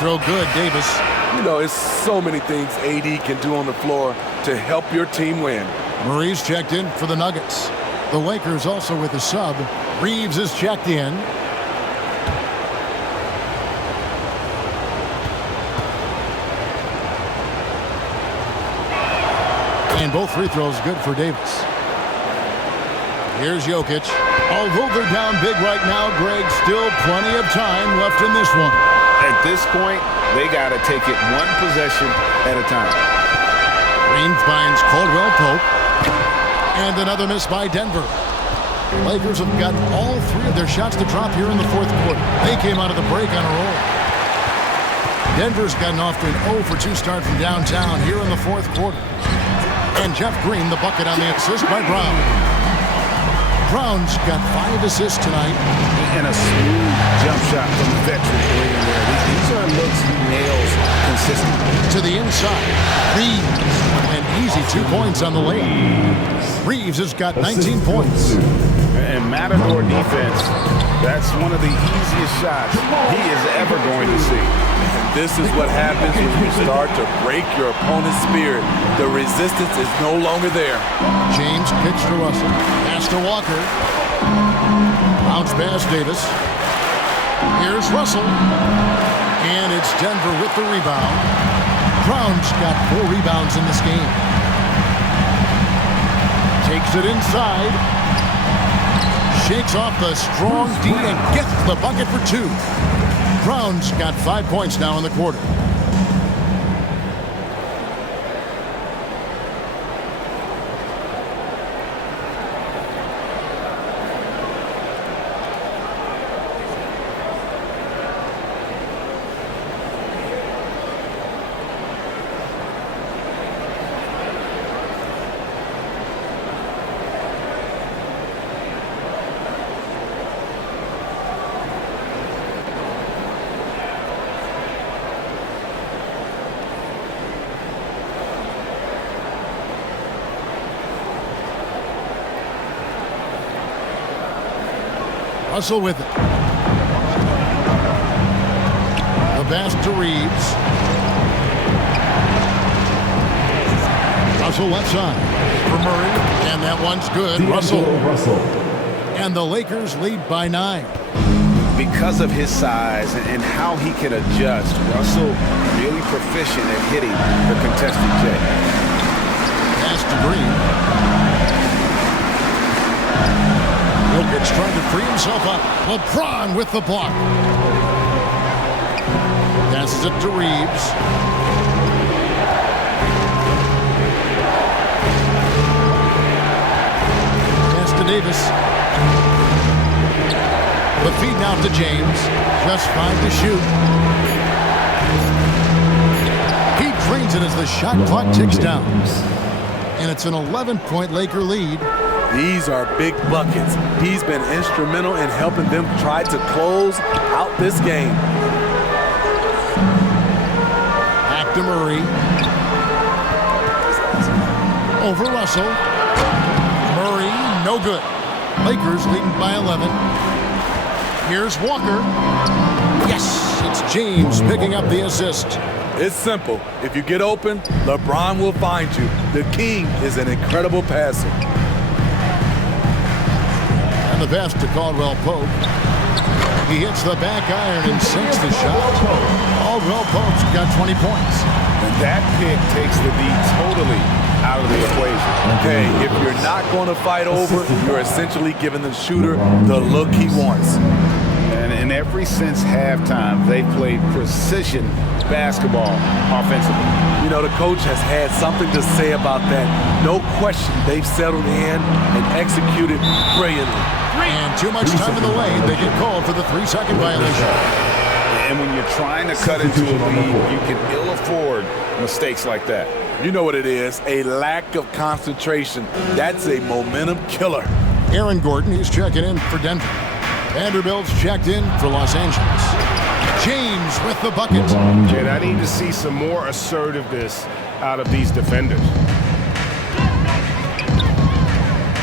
Throw good, Davis. You know, it's so many things AD can do on the floor to help your team win. Murray's checked in for the Nuggets. The Lakers also with a sub. Reeves is checked in. And both free throws good for Davis. Here's Jokic. Although they're down big right now, Greg, still plenty of time left in this one. At this point, they got to take it 1 possession at a time. Green finds Caldwell Pope. And another miss by Denver. Lakers have got all 3 of their shots to drop here in the 4th quarter. They came out of the break on a roll. Denver's gotten off to an 0 for 2 start from downtown here in the 4th quarter. And Jeff Green, the bucket on the assist by Brown. Brown's got 5 assists tonight. And a smooth jump shot from the veteran Green there. These are looks he nails consistently. To the inside. Reeves. An easy 2 points on the lane. Reeves has got 19 points. And Matador defense, that's one of the easiest shots he is ever going to see. And this is what happens when you start to break your opponent's spirit. The resistance is no longer there. James pitched to Russell. Pass to Walker. Bounce pass Davis. Here's Russell. And it's Denver with the rebound. Brown's got 4 rebounds in this game. Takes it inside. Shakes off the strong D and gets the bucket for 2. Brown's got 5 points now in the quarter. Russell with it. The pass to Reeves. Russell left side for Murray. And that one's good. Russell. And the Lakers lead by 9. Because of his size and how he can adjust, Russell really proficient at hitting the contested J. Pass to Green. Jokic trying to free himself up. LeBron with the block. Passes it to Reeves. Pass to Davis. The feed now to James. Just 5 to shoot. He drains it as the shot clock ticks down. And it's an 11-point Laker lead. These are big buckets. He's been instrumental in helping them try to close out this game. Back to Murray. Over Russell. Murray, no good. Lakers leading by 11. Here's Walker. Yes, it's James picking up the assist. It's simple. If you get open, LeBron will find you. The king is an incredible passer. The pass to Caldwell Pope. He hits the back iron and sinks the shot. Caldwell Pope's got 20 points. And that pick takes the D totally out of the equation. Okay, if you're not going to fight over, you're essentially giving the shooter the look he wants. And ever since halftime, they played precision basketball offensively. You know, the coach has had something to say about that. No question, they've settled in and executed brilliantly. And too much time in the lane, they get called for the 3-second violation. And when you're trying to cut into a lead, you can ill afford mistakes like that. You know what it is, a lack of concentration. That's a momentum killer. Aaron Gordon, he's checking in for Denver. Vanderbilt's checked in for Los Angeles. James with the bucket. Jed, I need to see some more assertiveness out of these defenders.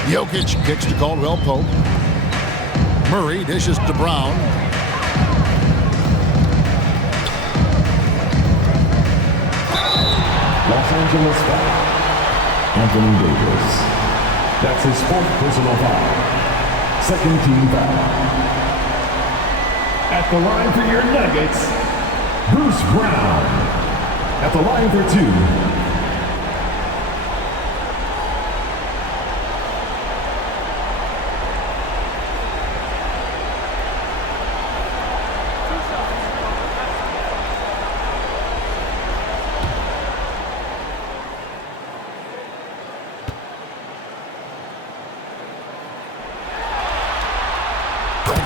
Jokic kicks to Caldwell Pope. Murray dishes to Brown. Los Angeles foul. Anthony Davis. That's his 4th personal foul. 2nd team foul. At the line for your Nuggets, Bruce Brown. At the line for 2.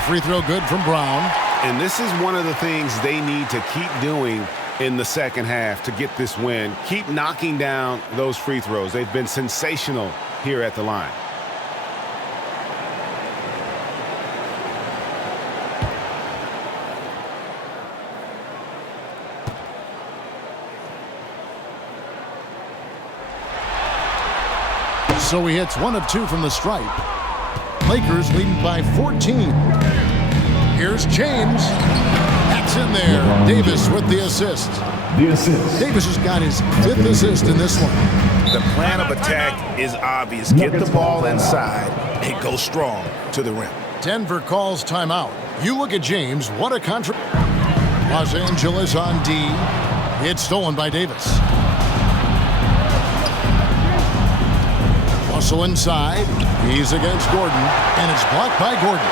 Free throw good from Brown. And this is one of the things they need to keep doing in the second half to get this win. Keep knocking down those free throws. They've been sensational here at the line. So he hits 1 of 2 from the stripe. Lakers leading by 14. Here's James. That's in there. Davis with the assist. Davis has got his 5th assist in this one. The plan of attack is obvious. Get the ball inside and go strong to the rim. Denver calls timeout. You look at James. What a contribution. Los Angeles on D. It's stolen by Davis. Russell inside. He's against Gordon, and it's blocked by Gordon.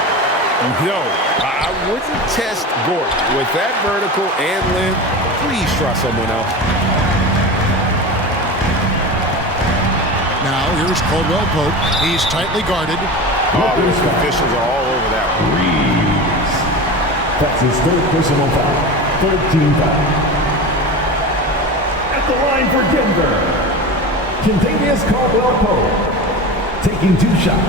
No, I wouldn't test Gordon. With that vertical and length, please try someone else. Now here's Caldwell Pope. He's tightly guarded. Oh, those officials are all over that one. Reeves. That's his third personal foul. 13 foul. At the line for Denver, Kentavious Caldwell-Pope taking 2 shots.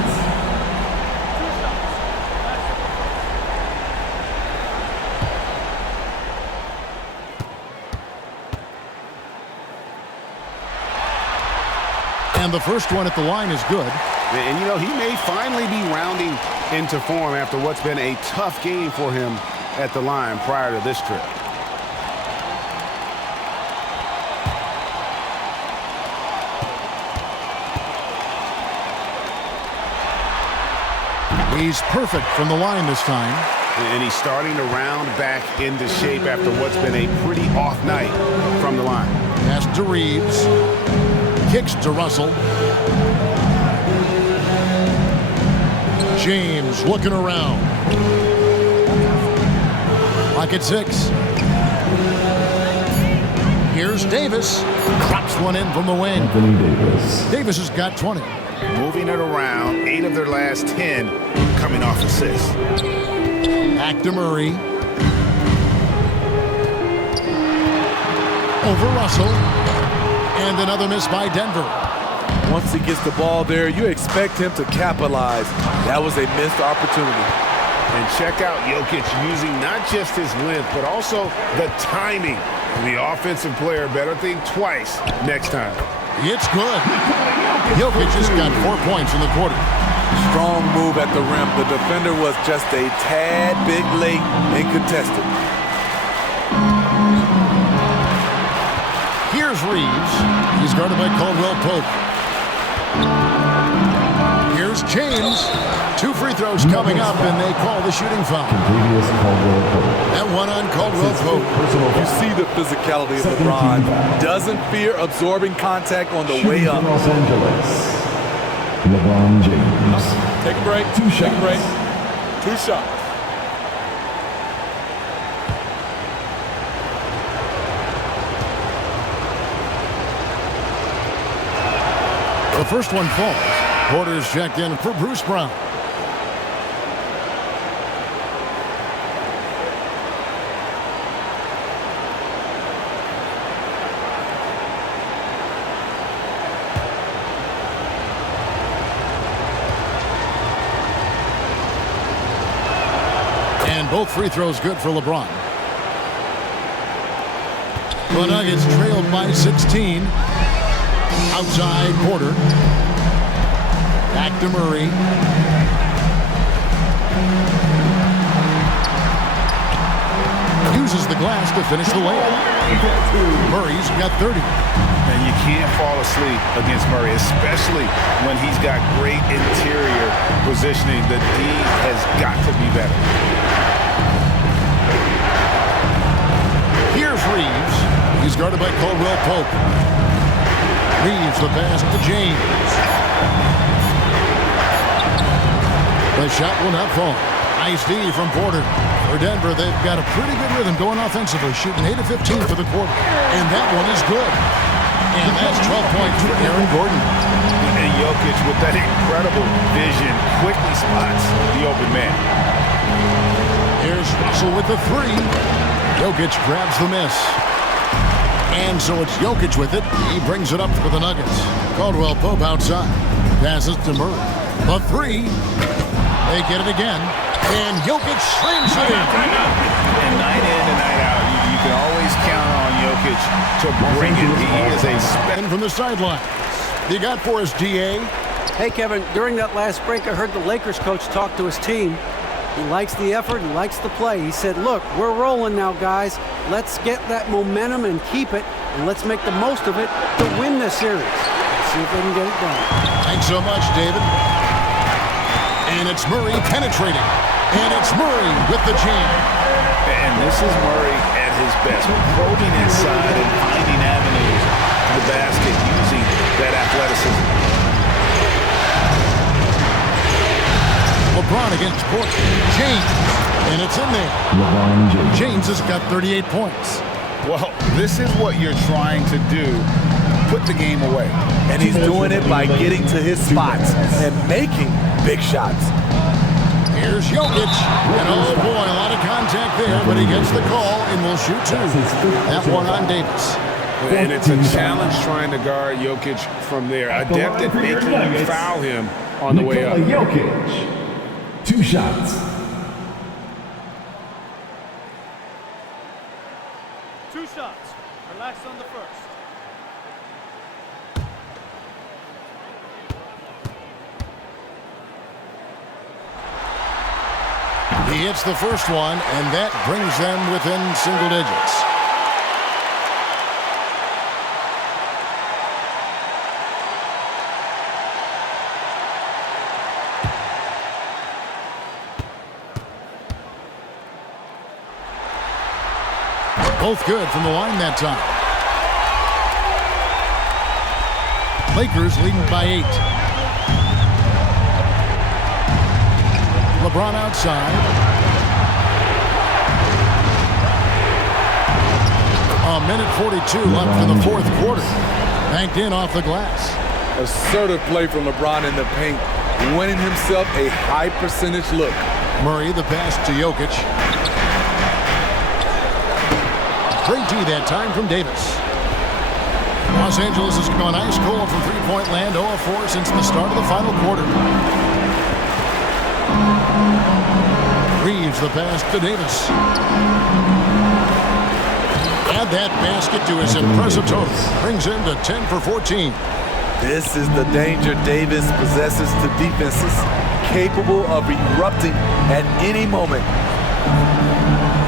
And the first one at the line is good. And, you know, he may finally be rounding into form after what's been a tough game for him at the line prior to this trip. He's perfect from the line this time. And he's starting to round back into shape after what's been a pretty off night from the line. Pass to Reeves. Kicks to Russell. James looking around. Lock at 6. Here's Davis. Drops one in from the wing. Anthony Davis. Davis has got 20. Moving it around, 8 of their last 10 coming off assists. Back to Murray. Over Russell. And another miss by Denver. Once he gets the ball there, you expect him to capitalize. That was a missed opportunity. And check out Jokic using not just his length, but also the timing. The offensive player better think twice next time. It's good. Jokic just got 4 points in the quarter. Strong move at the rim. The defender was just a tad bit late and contested. Here's Reeves. He's guarded by Caldwell Pope. Here's James. 2 free throws coming up, and they call the shooting foul. Kentavious Caldwell-Pope. That one on Caldwell Pope. You see the physicality of LeBron. Doesn't fear absorbing contact on the way up. Los Angeles. LeBron James. Take a break. 2 Take shots. a break. 2 shots. The first one falls. Porter's checked in for Bruce Brown. And both free throws good for LeBron. The Nuggets trailed by 16. Outside Porter. Back to Murray. Uses the glass to finish the layup. Murray's got 30. And you can't fall asleep against Murray, especially when he's got great interior positioning. The D has got to be better. Here's Reeves. He's guarded by Caldwell Pope. Reeves the pass to James. The shot will not fall. Nice D from Porter. For Denver, they've got a pretty good rhythm going offensively, shooting 8 of 15 for the quarter. And that one is good. And that's 12 points for Aaron Gordon. And Jokic, with that incredible vision, quickly spots the open man. Here's Russell with the 3. Jokic grabs the miss. And so it's Jokic with it. He brings it up for the Nuggets. Caldwell Pope outside. Passes to Murray. The 3. They get it again. And Jokic slams it in. And night in and night out, you can always count on Jokic to bring it. He is a And from the sideline. You got for us, DA. Hey, Kevin, during that last break, I heard the Lakers coach talk to his team. He likes the effort, he likes the play. He said, look, we're rolling now, guys. Let's get that momentum and keep it, and let's make the most of it to win this series. See if they can get it done. Thanks so much, David. And it's Murray penetrating. And it's Murray with the jam. And this is Murray at his best, probing inside and finding avenues to the basket using that athleticism. LeBron against Porter. James, and it's in there. LeBron James. James has got 38 points. Well, this is what you're trying to do. Put the game away. And he's doing it by getting to his spots and making big shots. Here's Jokic. And oh boy, a lot of contact there, but he gets the call and will shoot two. That one on Davis. And it's a challenge trying to guard Jokic from there. Adept at making you foul him on the way up. Jokic. 2 shots. 2 shots. Relax on the first. He hits the first one, and that brings them within single digits. Both good from the line that time. Lakers leading by 8. LeBron outside. A minute 42 left in the fourth quarter. Banked in off the glass. Assertive play from LeBron in the paint, winning himself a high percentage look. Murray the pass to Jokic. Great D that time from Davis. Los Angeles has gone ice cold from three-point land, 0 of 4 since the start of the final quarter. Reeves the pass to Davis. Add that basket to his impressive total. Brings him to 10 for 14. This is the danger Davis possesses to defenses, capable of erupting at any moment.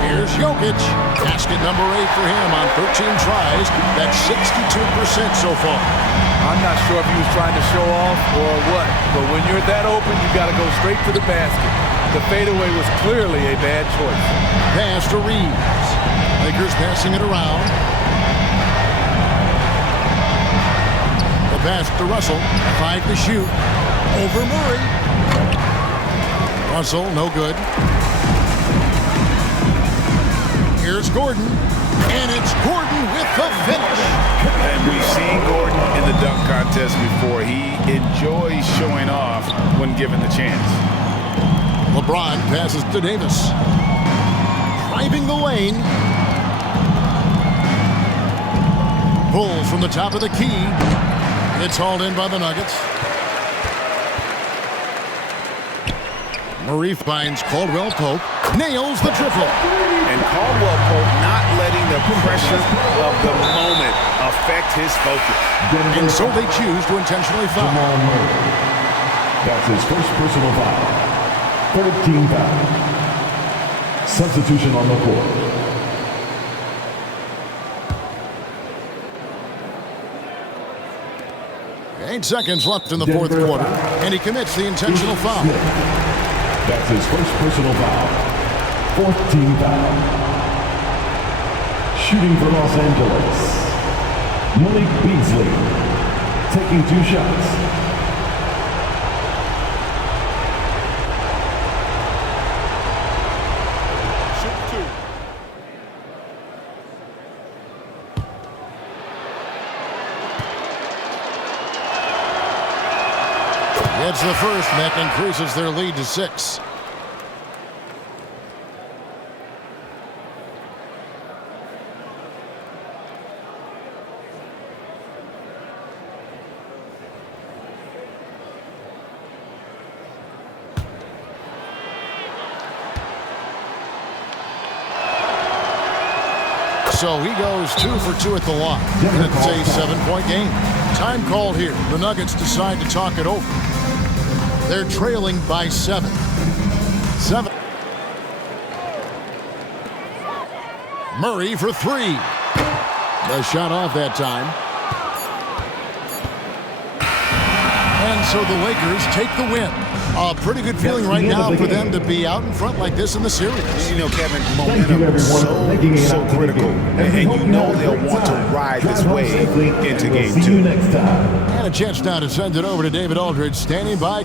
Here's Jokic. Basket number 8 for him on 13 tries. That's 62% so far. I'm not sure if he was trying to show off or what, but when you're that open, you got to go straight to the basket. The fadeaway was clearly a bad choice. Pass to Reeves. Lakers passing it around. The pass to Russell. 5 to shoot. Over Murray. Russell, no good. Here's Gordon. And it's Gordon with the finish. And we've seen Gordon in the dunk contest before. He enjoys showing off when given the chance. LeBron passes to Davis. Driving the lane. Pulls from the top of the key. It's hauled in by the Nuggets. Murray finds Caldwell Pope. Nails the triple. And Caldwell Pope not letting the pressure of the moment affect his focus. And so they choose to intentionally foul. Jamal Murray. That's his first personal foul. 13 foul. Substitution on the court. Eight seconds left in the fourth quarter, and he commits the intentional foul. That's his first personal foul. 14 foul. Shooting for Los Angeles. Malik Beasley. Taking 2 shots. Gets the first, and that increases their lead to 6. So he goes 2 for 2 at the line. And it's a 7-point game. Time called here. The Nuggets decide to talk it over. They're trailing by 7. 7. Murray for 3. The shot off that time. And so the Lakers take the win. A pretty good feeling right now for them to be out in front like this in the series. You know, Kevin, momentum is so critical. And you know they'll want to ride this wave into game 2. See you next time. And a chance now to send it over to David Aldridge, standing by.